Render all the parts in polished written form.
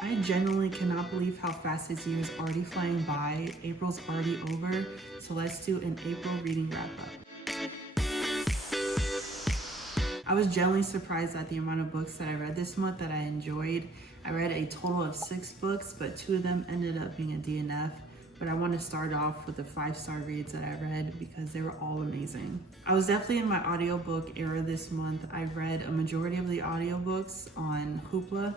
I genuinely cannot believe how fast this year is already flying by. April's already over, so let's do an April reading wrap up. I was genuinely surprised at the amount of books that I read this month that I enjoyed. I read a total of 6 books, but 2 of them ended up being a DNF. But I want to start off with the 5-star reads that I read because they were all amazing. I was definitely in my audiobook era this month. I read a majority of the audiobooks on Hoopla,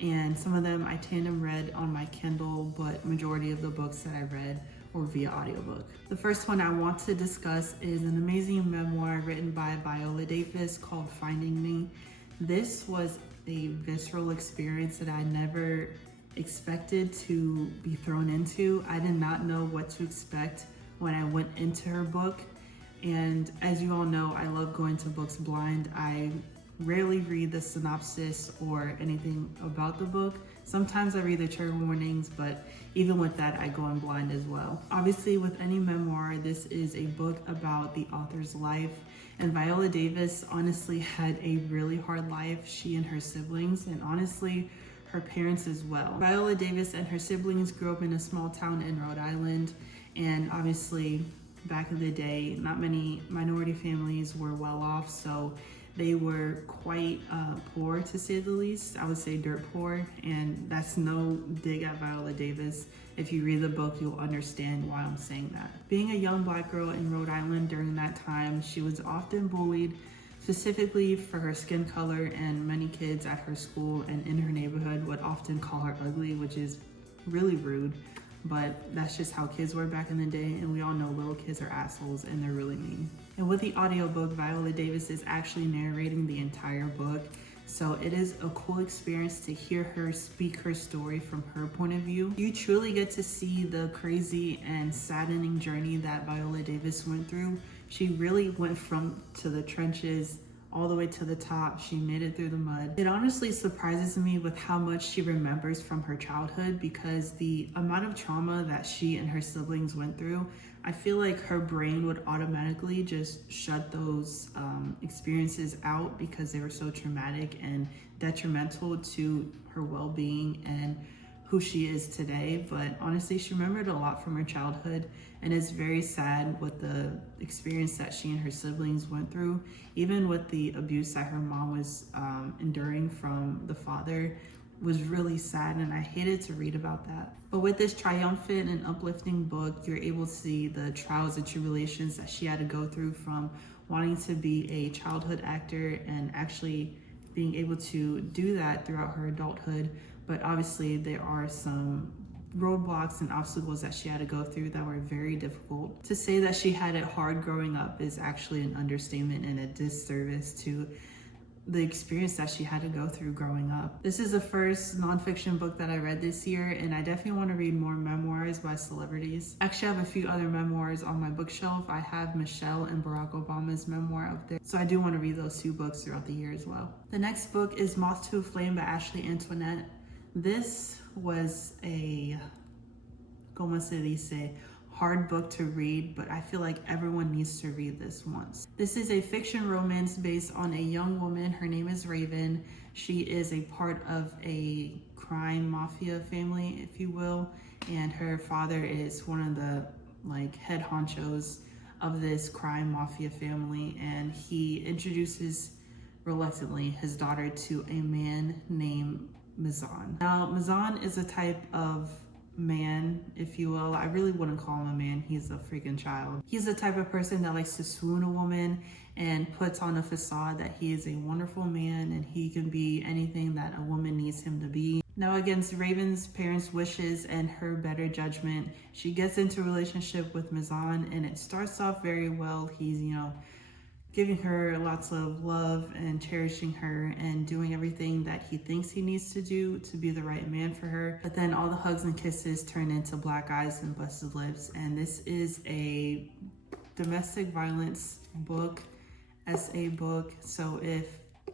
and some of them I tandem read on my Kindle, but majority of the books that I read were via audiobook. The first one I want to discuss is an amazing memoir written by Viola Davis called Finding Me. This was a visceral experience that I never expected to be thrown into. I did not know what to expect when I went into her book. And as you all know, I love going to books blind. I rarely read the synopsis or anything about the book. Sometimes I read the trigger warnings, but even with that, I go in blind as well. Obviously, with any memoir, this is a book about the author's life. And Viola Davis honestly had a really hard life, she and her siblings, and honestly, her parents as well. Viola Davis and her siblings grew up in a small town in Rhode Island, and obviously back in the day, not many minority families were well off, so they were quite poor, to say the least. I would say dirt poor, and that's no dig at Viola Davis. If you read the book, you'll understand why I'm saying that. Being a young Black girl in Rhode Island during that time, she was often bullied, specifically for her skin color, and many kids at her school and in her neighborhood would often call her ugly, which is really rude, but that's just how kids were back in the day, and we all know little kids are assholes and they're really mean. And with the audiobook, Viola Davis is actually narrating the entire book, so it is a cool experience to hear her speak her story from her point of view. You truly get to see the crazy and saddening journey that Viola Davis went through. She really went from to the trenches all the way to the top. She made it through the mud. It honestly surprises me with how much she remembers from her childhood, because the amount of trauma that she and her siblings went through, I feel like her brain would automatically just shut those experiences out because they were so traumatic and detrimental to her well-being and who she is today. But honestly, she remembered a lot from her childhood, and it's very sad with the experience that she and her siblings went through, even with the abuse that her mom was enduring from the father. Was really sad, and I hated to read about that. But with this triumphant and uplifting book, you're able to see the trials and tribulations that she had to go through, from wanting to be a childhood actor and actually being able to do that throughout her adulthood. But obviously there are some roadblocks and obstacles that she had to go through that were very difficult. To say that she had it hard growing up is actually an understatement and a disservice to the experience that she had to go through growing up. This is the first nonfiction book that I read this year, and I definitely want to read more memoirs by celebrities. Actually, I have a few other memoirs on my bookshelf. I have Michelle and Barack Obama's memoir up there, so I do want to read those 2 books throughout the year as well. The next book is Moth to a Flame by Ashley Antoinette. This was a, como se dice, hard book to read, but I feel like everyone needs to read this once. This is a fiction romance based on a young woman. Her name is Raven. She is a part of a crime mafia family, if you will, and her father is one of the head honchos of this crime mafia family, and he introduces reluctantly his daughter to a man named Mazan. Now, Mazan is a type of man, if you will. I really wouldn't call him a man. He's a freaking child. He's the type of person that likes to swoon a woman and puts on a facade that he is a wonderful man and he can be anything that a woman needs him to be. Now, against Raven's parents' wishes and her better judgment, she gets into a relationship with Mazan, and it starts off very well. He's, giving her lots of love and cherishing her and doing everything that he thinks he needs to do to be the right man for her. But then all the hugs and kisses turn into black eyes and busted lips. And this is a domestic violence book, essay book. So if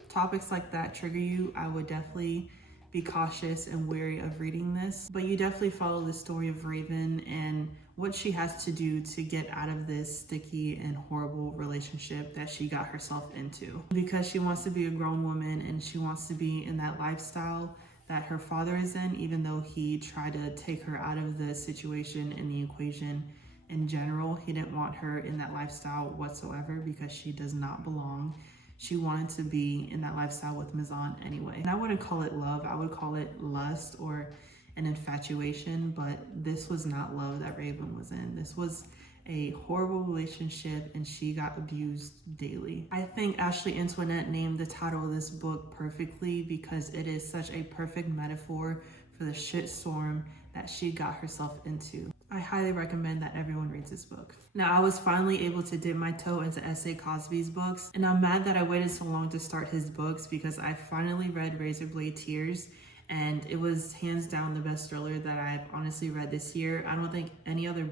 topics like that trigger you, I would definitely be cautious and wary of reading this. But you definitely follow the story of Raven and what she has to do to get out of this sticky and horrible relationship that she got herself into. Because she wants to be a grown woman and she wants to be in that lifestyle that her father is in, even though he tried to take her out of the situation and the equation in general. He didn't want her in that lifestyle whatsoever because she does not belong. She wanted to be in that lifestyle with Mizan anyway. And I wouldn't call it love, I would call it lust or an infatuation, but this was not love that Raven was in. This was a horrible relationship, and she got abused daily. I think Ashley Antoinette named the title of this book perfectly because it is such a perfect metaphor for the shitstorm that she got herself into. I highly recommend that everyone reads this book. Now, I was finally able to dip my toe into S.A. Cosby's books, and I'm mad that I waited so long to start his books because I finally read Razorblade Tears, and it was hands down the best thriller that I've honestly read this year. I don't think any other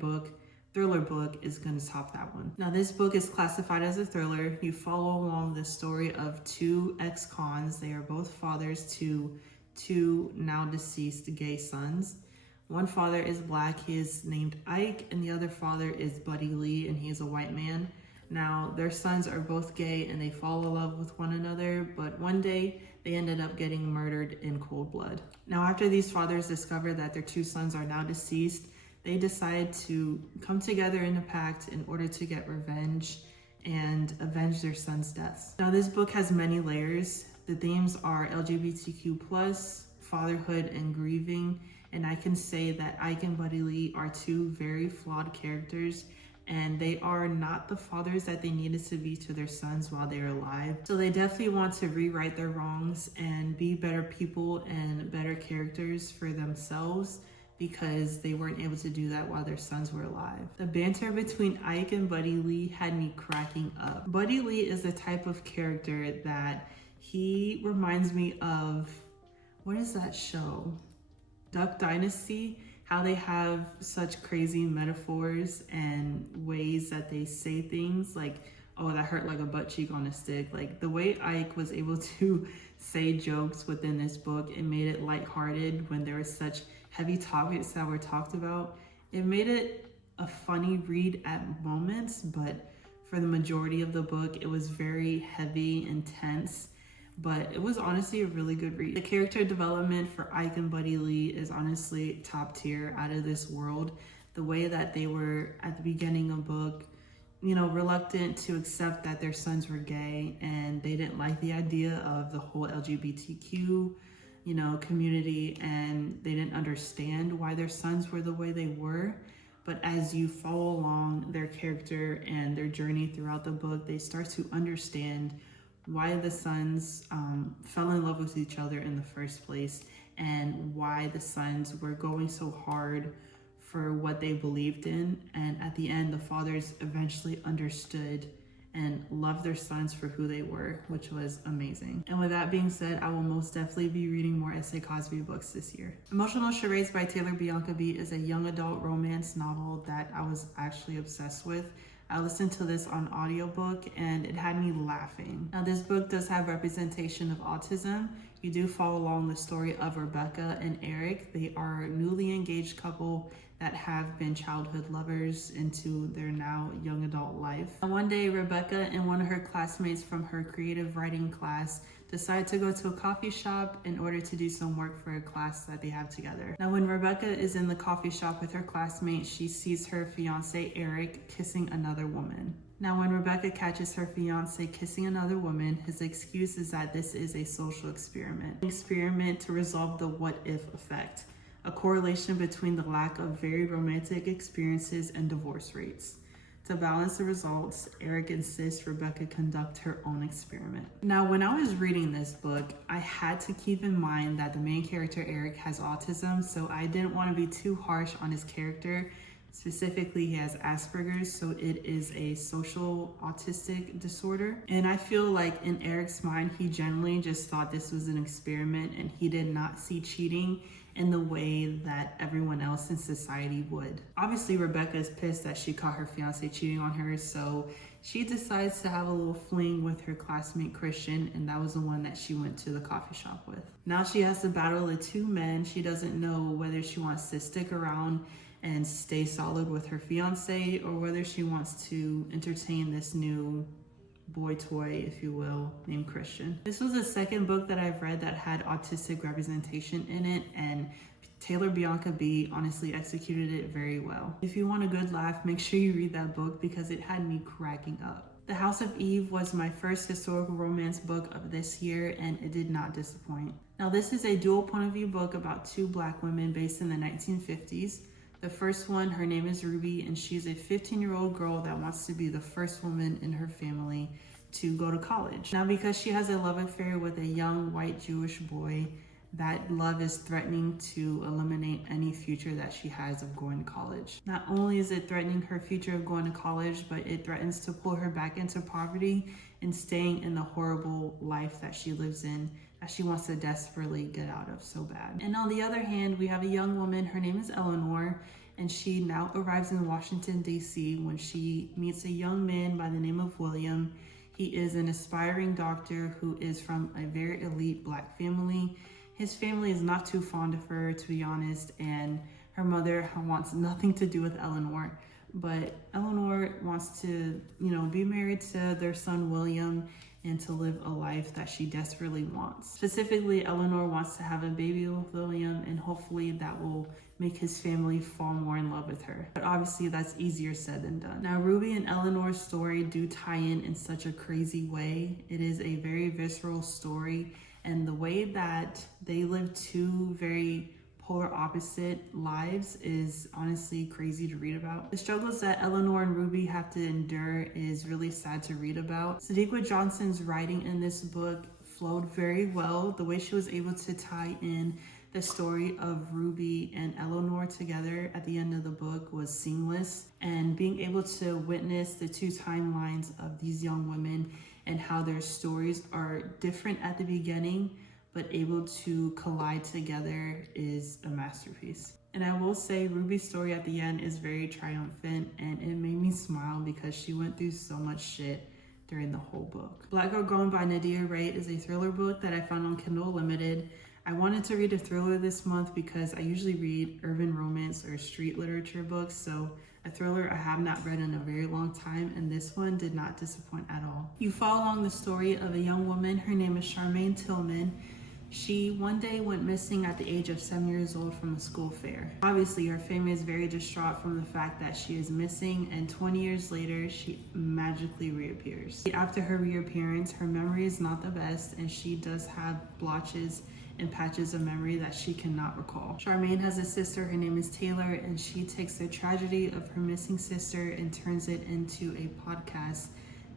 thriller book is going to top that one. Now, this book is classified as a thriller. You follow along the story of two ex-cons. They are both fathers to two now deceased gay sons. One father is black, he is named Ike, and the other father is Buddy Lee, and he is a white man. Now, their sons are both gay and they fall in love with one another, but one day they ended up getting murdered in cold blood. Now, after these fathers discover that their two sons are now deceased, they decide to come together in a pact in order to get revenge and avenge their sons' deaths. Now, this book has many layers. The themes are LGBTQ+, fatherhood, and grieving. And I can say that Ike and Buddy Lee are two very flawed characters, and they are not the fathers that they needed to be to their sons while they were alive. So they definitely want to rewrite their wrongs and be better people and better characters for themselves because they weren't able to do that while their sons were alive. The banter between Ike and Buddy Lee had me cracking up. Buddy Lee is the type of character that he reminds me of, what is that show? Duck Dynasty, how they have such crazy metaphors and ways that they say things like, oh, that hurt like a butt cheek on a stick. Like the way Ike was able to say jokes within this book, it made it lighthearted when there were such heavy topics that were talked about. It made it a funny read at moments, but for the majority of the book, it was very heavy, intense. But it was honestly a really good read. The character development for Ike and Buddy Lee is honestly top tier, out of this world. The way that they were at the beginning of the book, you know, reluctant to accept that their sons were gay, and they didn't like the idea of the whole LGBTQ, you know, community, and they didn't understand why their sons were the way they were. But as you follow along their character and their journey throughout the book, they start to understand why the sons fell in love with each other in the first place, and why the sons were going so hard for what they believed in. And at the end, the fathers eventually understood and loved their sons for who they were, which was amazing. And with that being said, I will most definitely be reading more S.A. Cosby books this year. Emotional Charades by Taylor Biancabi is a young adult romance novel that I was actually obsessed with. I listened to this on audiobook and it had me laughing. Now, this book does have representation of autism. You do follow along the story of Rebecca and Eric. They are a newly engaged couple that have been childhood lovers into their now young adult life. And one day, Rebecca and one of her classmates from her creative writing class decide to go to a coffee shop in order to do some work for a class that they have together. Now, when Rebecca is in the coffee shop with her classmate, she sees her fiance, Eric, kissing another woman. Now, when Rebecca catches her fiance kissing another woman, his excuse is that this is a social experiment. An experiment to resolve the what-if effect, a correlation between the lack of very romantic experiences and divorce rates. To balance the results, Eric insists Rebecca conduct her own experiment. Now, when I was reading this book, I had to keep in mind that the main character, Eric, has autism, so I didn't want to be too harsh on his character. Specifically, he has Asperger's, so it is a social autistic disorder. And I feel like in Eric's mind, he generally just thought this was an experiment and he did not see cheating in the way that everyone else in society would. Obviously, Rebecca is pissed that she caught her fiance cheating on her, so she decides to have a little fling with her classmate Christian, and that was the one that she went to the coffee shop with. Now she has to battle the two men. She doesn't know whether she wants to stick around and stay solid with her fiance or whether she wants to entertain this new boy toy, if you will, named Christian. This was the second book that I've read that had autistic representation in it, and Taylor Bianca B honestly executed it very well. If you want a good laugh, make sure you read that book because it had me cracking up. The House of Eve was my first historical romance book of this year, and it did not disappoint. Now, this is a dual point of view book about two Black women based in the 1950s. The first one, her name is Ruby, and she's a 15-year-old girl that wants to be the first woman in her family to go to college. Now, because she has a love affair with a young white Jewish boy, that love is threatening to eliminate any future that she has of going to college. Not only is it threatening her future of going to college, but it threatens to pull her back into poverty and staying in the horrible life that she lives in, that she wants to desperately get out of so bad. And on the other hand, we have a young woman, her name is Eleanor, and she now arrives in Washington, D.C. when she meets a young man by the name of William. He is an aspiring doctor who is from a very elite Black family. His family is not too fond of her, to be honest, and her mother wants nothing to do with Eleanor. But Eleanor wants to, be married to their son William and to live a life that she desperately wants. Specifically, Eleanor wants to have a baby with William, and hopefully that will make his family fall more in love with her. But obviously that's easier said than done. Now, Ruby and Eleanor's story do tie in such a crazy way. It is a very visceral story, and the way that they live two very polar opposite lives is honestly crazy to read about. The struggles that Eleanor and Ruby have to endure is really sad to read about. Sadiqa Johnson's writing in this book flowed very well. The way she was able to tie in the story of Ruby and Eleanor together at the end of the book was seamless, and being able to witness the two timelines of these young women and how their stories are different at the beginning but able to collide together is a masterpiece. And I will say Ruby's story at the end is very triumphant, and it made me smile because she went through so much shit during the whole book. Black Girl Gone by Nadia Wright is a thriller book that I found on Kindle Unlimited. I wanted to read a thriller this month because I usually read urban romance or street literature books, so a thriller I have not read in a very long time, and this one did not disappoint at all. You follow along the story of a young woman. Her name is Charmaine Tillman. She one day went missing at the age of 7 years old from a school fair. Obviously, her family is very distraught from the fact that she is missing, and 20 years later, she magically reappears. After her reappearance, her memory is not the best, and she does have blotches and patches of memory that she cannot recall. Charmaine has a sister, her name is Taylor, and she takes the tragedy of her missing sister and turns it into a podcast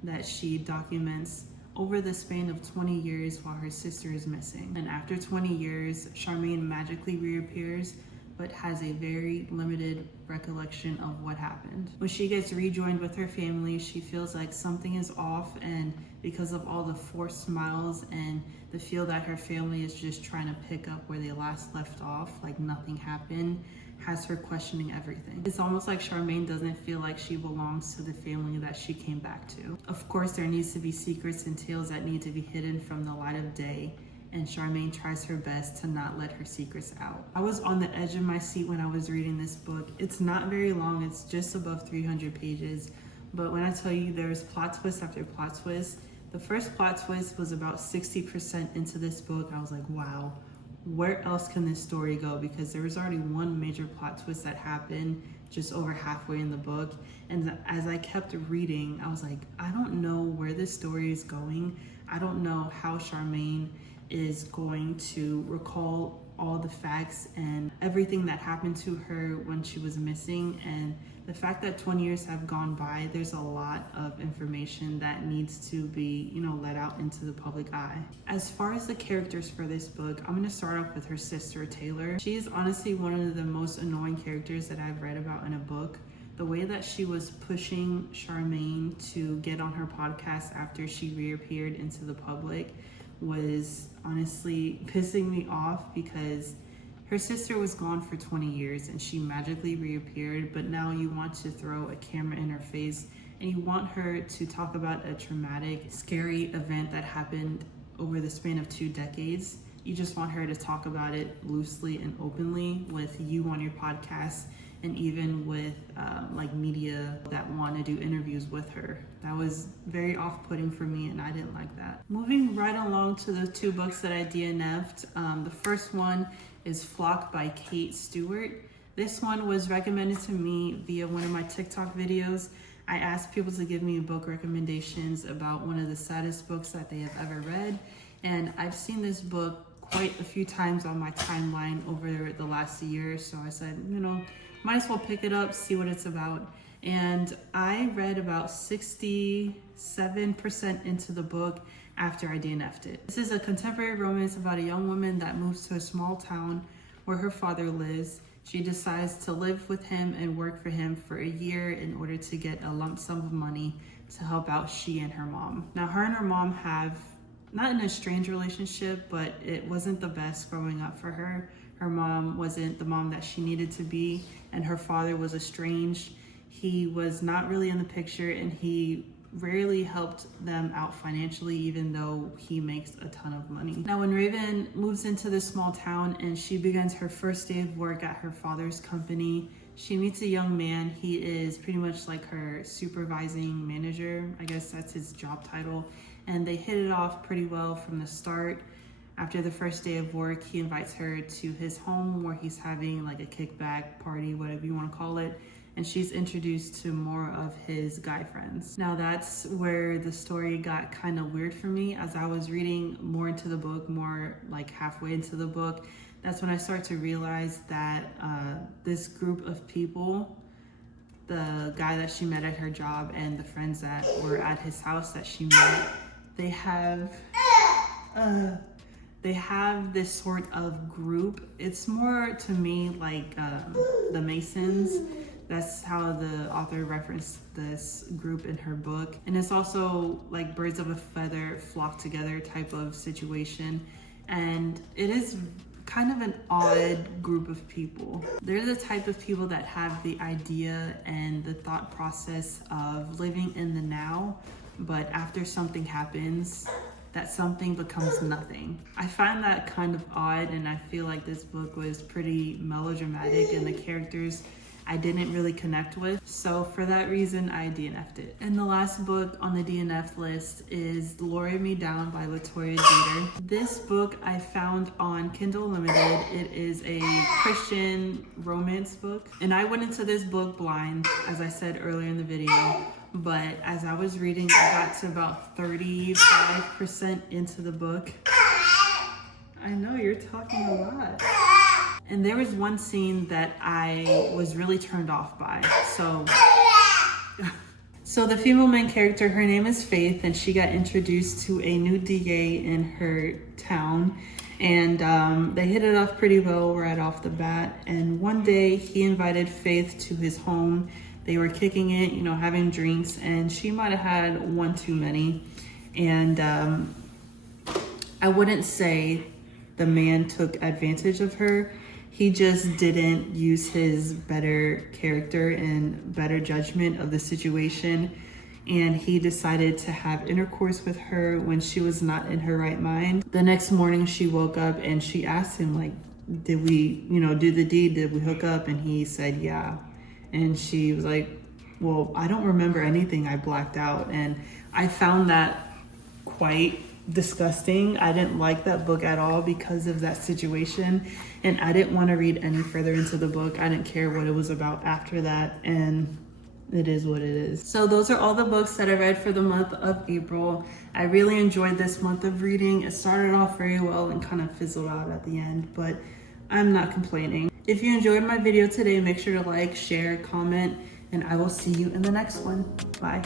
that she documents over the span of 20 years while her sister is missing. And after 20 years, Charmaine magically reappears, but has a very limited recollection of what happened. When she gets rejoined with her family, she feels like something is off, and because of all the forced smiles and the feel that her family is just trying to pick up where they last left off, like nothing happened, has her questioning everything. It's almost like Charmaine doesn't feel like she belongs to the family that she came back to. Of course, there needs to be secrets and tales that need to be hidden from the light of day, and Charmaine tries her best to not let her secrets out. I was on the edge of my seat when I was reading this book. It's not very long, it's just above 300 pages, but when I tell you there's plot twist after plot twist, the first plot twist was about 60% into this book. I was like, wow, where else can this story go? Because there was already one major plot twist that happened just over halfway in the book. And as I kept reading, I was like, I don't know where this story is going. I don't know how Charmaine is going to recall all the facts and everything that happened to her when she was missing. And the fact that 20 years have gone by, there's a lot of information that needs to be, let out into the public eye. As far as the characters for this book, I'm gonna start off with her sister, Taylor. She's honestly one of the most annoying characters that I've read about in a book. The way that she was pushing Charmaine to get on her podcast after she reappeared into the public was honestly pissing me off, because her sister was gone for 20 years and she magically reappeared, but now you want to throw a camera in her face and you want her to talk about a traumatic, scary event that happened over the span of 2 decades. You just want her to talk about it loosely and openly with you on your podcast and even with like media that want to do interviews with her. That was very off-putting for me, and I didn't like that. Moving right along to the 2 books that I DNF'd. The first one is Flock by Kate Stewart. This one was recommended to me via one of my TikTok videos. I asked people to give me book recommendations about one of the saddest books that they have ever read. And I've seen this book quite a few times on my timeline over the last year. So I said, might as well pick it up, see what it's about. And I read about 67% into the book after I DNF'd it. This is a contemporary romance about a young woman that moves to a small town where her father lives. She decides to live with him and work for him for a year in order to get a lump sum of money to help out she and her mom. Now, her and her mom have not an estranged relationship, but it wasn't the best growing up for her. Her mom wasn't the mom that she needed to be, and her father was estranged. He was not really in the picture, and he rarely helped them out financially, even though he makes a ton of money. Now, when Raven moves into this small town and she begins her first day of work at her father's company, she meets a young man. He is pretty much like her supervising manager. I guess that's his job title. And they hit it off pretty well from the start. After the first day of work, he invites her to his home where he's having like a kickback party, whatever you want to call it. And she's introduced to more of his guy friends. Now that's where the story got kind of weird for me. As I was reading more into the book, more like halfway into the book, that's when I started to realize that this group of people, the guy that she met at her job and the friends that were at his house that she met, they have this sort of group. It's more to me like the Masons. That's how the author referenced this group in her book. And it's also like birds of a feather flock together type of situation. And it is kind of an odd group of people. They're the type of people that have the idea and the thought process of living in the now, but after something happens, that something becomes nothing. I find that kind of odd, and I feel like this book was pretty melodramatic and the characters I didn't really connect with. So for that reason, I DNF'd it. And the last book on the DNF list is Lure Me Down by Latoya Jeter. This book I found on Kindle Unlimited. It is a Christian romance book. And I went into this book blind, as I said earlier in the video. But as I was reading, I got to about 35% into the book. I know, you're talking a lot. And there was one scene that I was really turned off by. So the female main character, her name is Faith, and she got introduced to a new DA in her town. And they hit it off pretty well right off the bat. And one day he invited Faith to his home. They were kicking it, having drinks, and she might have had one too many. And I wouldn't say the man took advantage of her. He just didn't use his better character and better judgment of the situation. And he decided to have intercourse with her when she was not in her right mind. The next morning she woke up and she asked him, like, did we, do the deed? Did we hook up? And he said, yeah. And she was like, well, I don't remember anything. I blacked out. And I found that quite disgusting. I didn't like that book at all because of that situation. And I didn't want to read any further into the book. I didn't care what it was about after that. And it is what it is. So those are all the books that I read for the month of April. I really enjoyed this month of reading. It started off very well and kind of fizzled out at the end, but I'm not complaining. If you enjoyed my video today, make sure to like, share, comment, and I will see you in the next one. Bye.